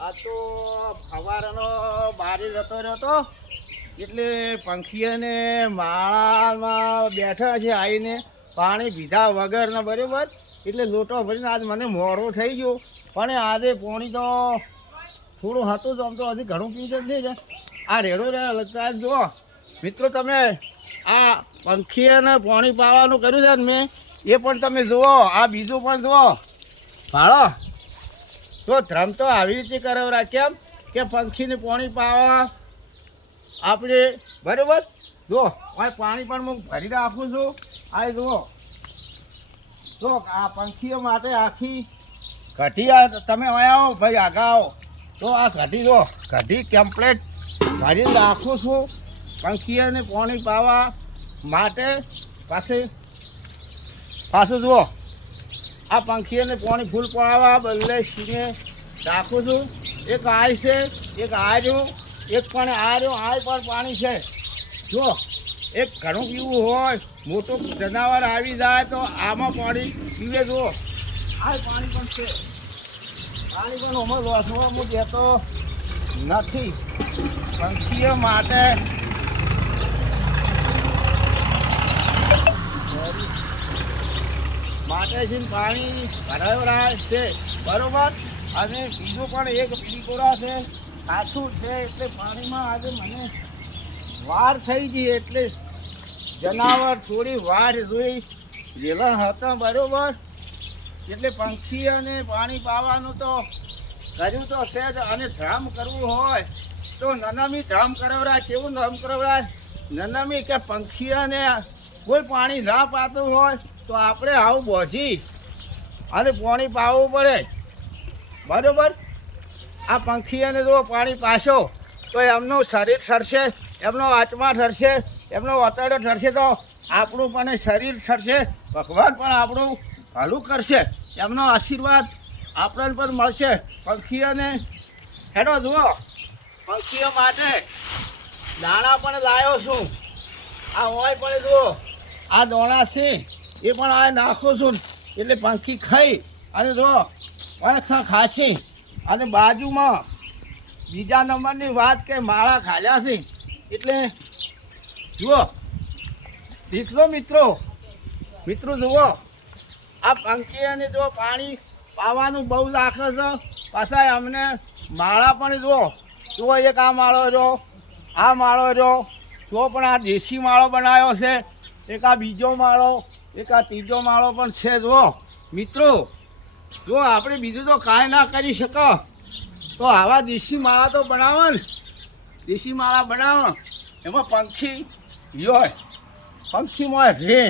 આ તો ફવારાનો બારી જતો રહ્યો એટલે પંખીઓને માળામાં બેઠા છે આવીને પાણી પીધા વગરના બરાબર. એટલે લોટો ભરીને આજ મને મોડો થઈ ગયો. પણ આજે પોણી તો થોડું હતું તો આમ તો હજી ઘણું પીધું નથી ને આ રેડો રે લગતા જુઓ. મિત્રો, તમે આ પંખીઓને પોણી પાવાનું કર્યું છે ને મેં. એ પણ તમે જુઓ. આ બીજું પણ જુઓ. ભાળો. તો ધ્રમ તો આવી રીતે કરાવરા કેમ કે પંખીને પાણી પાવા. આપણે, બરાબર? જો, આ પાણી પણ હું ભરી રાખું છું. આ જુઓ. જો, આ પંખીઓ માટે આખી ઘટી આ, તમે આવો, ભાઈ આગા આવો. તો આ ઘટી, જો, ઘટી કમ્પ્લેટ ભરીને રાખું છું. પંખીઓને પાણી પાવા માટે પાસે પાછું જુઓ. આ પંખીઓને પાણી ફૂલ પડાવવા બદલે સીને રાખું છું. એક આય છે એક આ રહ્યું એક પણ આર્યું આય આ પણ પાણી છે. જો એક ઘણું પીવું હોય મોટું જનાવર આવી જાય તો આમાં પાણી પીવે જુઓ આ પાણી પણ છે. પાણી પણ અમે વાસણમાં હું દેતો નથી. પંખીઓ માટે માટે છે પાણી ભરાવરા છે, બરોબર? અને બીજું પણ એક પીકોરા છે કાચું છે એટલે પાણીમાં આજે મને વાર થઈ ગઈ એટલે જનાવર થોડી વાર જોઈ જેલા હતા, બરોબર? એટલે પંખીઓને પાણી પાવાનું તો કર્યું તો છે જ, અને ધામ કરવું હોય તો નનામી ધામ કરાવરાય, કેવું ધામ કરાવરાય? નનામી કે પંખીઓને કોઈ પાણી ના પાતું હોય તો આપણે આવું બોજી અને પાણી પાવું પડે. બરાબર? આ પંખીઓને જો પાણી પાશો તો એમનું શરીર ઠરશે, એમનો આત્મા ઠરશે, એમનો વાતાવરણ ઠરશે, તો આપણું પણ શરીર ઠરશે, ભગવાન પણ આપણું ભલું કરશે. એમનો આશીર્વાદ આપણને પણ મળશે. પંખીઓને હેડો જુઓ, પંખીઓ માટે દાણા પણ લાવ્યો છું. આ હોય પણ જુઓ, આ દોણા છે. એ પણ આ નાખો છું એટલે પંખી ખાઈ અને જો ખા ખાશે અને બાજુમાં બીજા નંબરની વાત કે માળા ખાલ્યા છે, એટલે જુઓ, દીકરો મિત્રો મિત્રો જુઓ, આ પંખીઓને જો પાણી પાવાનું બહુ લાગે છે, પાછા અમને માળા પણ જુઓ જુઓ એક આ માળો રહ્યો આ માળો રહ્યો જો પણ આ દેશી માળો બનાવ્યો છે, એક આ બીજો માળો એક આ ત્રીજો માળો પણ છે, જુઓ. મિત્રો, જો આપણે બીજું તો કાંઈ ના કરી શકો. તો આવા દેશી માળા તો બનાવો ને. દેશી માળા બનાવો. એમાં પંખી હોય પંખીમાં રે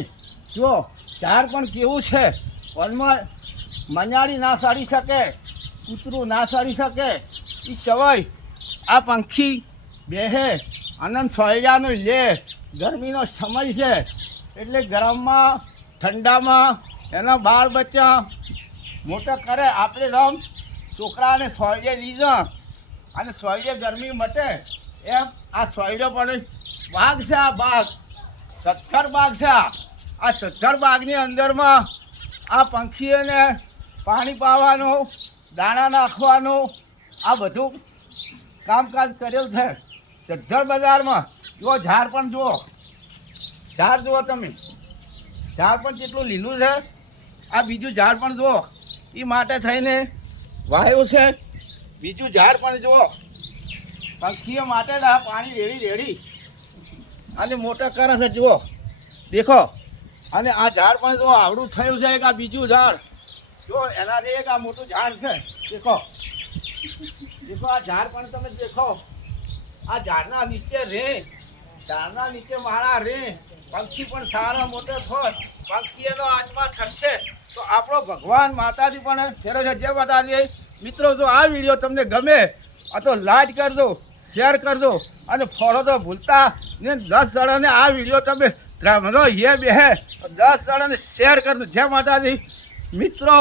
જો ઝાડ પણ કેવું છે. વનમાં મજાડી ના સાડી શકે, કૂતરું ના સાડી શકે. એ સવાય આ પંખી બેહે, આનંદ સોયડાનો લે. ગરમીનો સમય છે. એટલે ગરમમાં ઠંડામાં એના બાળ બચ્ચા મોટા કરે, આપણે આમ છોકરાને સોયડે લીધા અને સોયડે ગરમી મટે, એમ આ સોયડો પણ બાગ છે, આ બાગ. સત્તર બાગ છે. આ સત્તર બાગની અંદરમાં આ પંખીઓને પાણી પાવાનું, દાણા નાખવાનું, આ બધું કામકાજ કરેલું છે. સદ્ધર બજારમાં જુઓ ઝાડ પણ જુઓ. ઝાડ જુઓ તમે. ઝાડ પણ કેટલું લીલું છે? આ બીજું ઝાડ પણ જુઓ. એ માટે થઈને વાયુ છે. બીજું ઝાડ પણ જુઓ. પંખીઓ માટે જ આ પાણી રેડી રેડી. અને મોટા કરે છે, જુઓ. દેખો. અને આ ઝાડ પણ જુઓ, આવડું થયું છે એક આ બીજું ઝાડ. જો એનાથી એક આ મોટું ઝાડ છે. દેખો. દેખો, આ ઝાડ પણ તમે દેખો. આ ઝાડના નીચે રે. ઝાડના નીચે માળા રે, પંખી પણ સારા મોટો પંખી એનો આત્મા ઠરશે તો આપણો ભગવાન માતાજી પણ ફેરો છે. જય માતાજી, મિત્રો, જો આ વીડિયો તમને ગમે, આ તો લાઈક કરજો શેર કરજો અને ફોલો તો ભૂલતા ને દસ જણાને આ વીડિયો તમે ત્રમનો હે બે દસ જણાને શેર કરજો. જય માતાજી, મિત્રો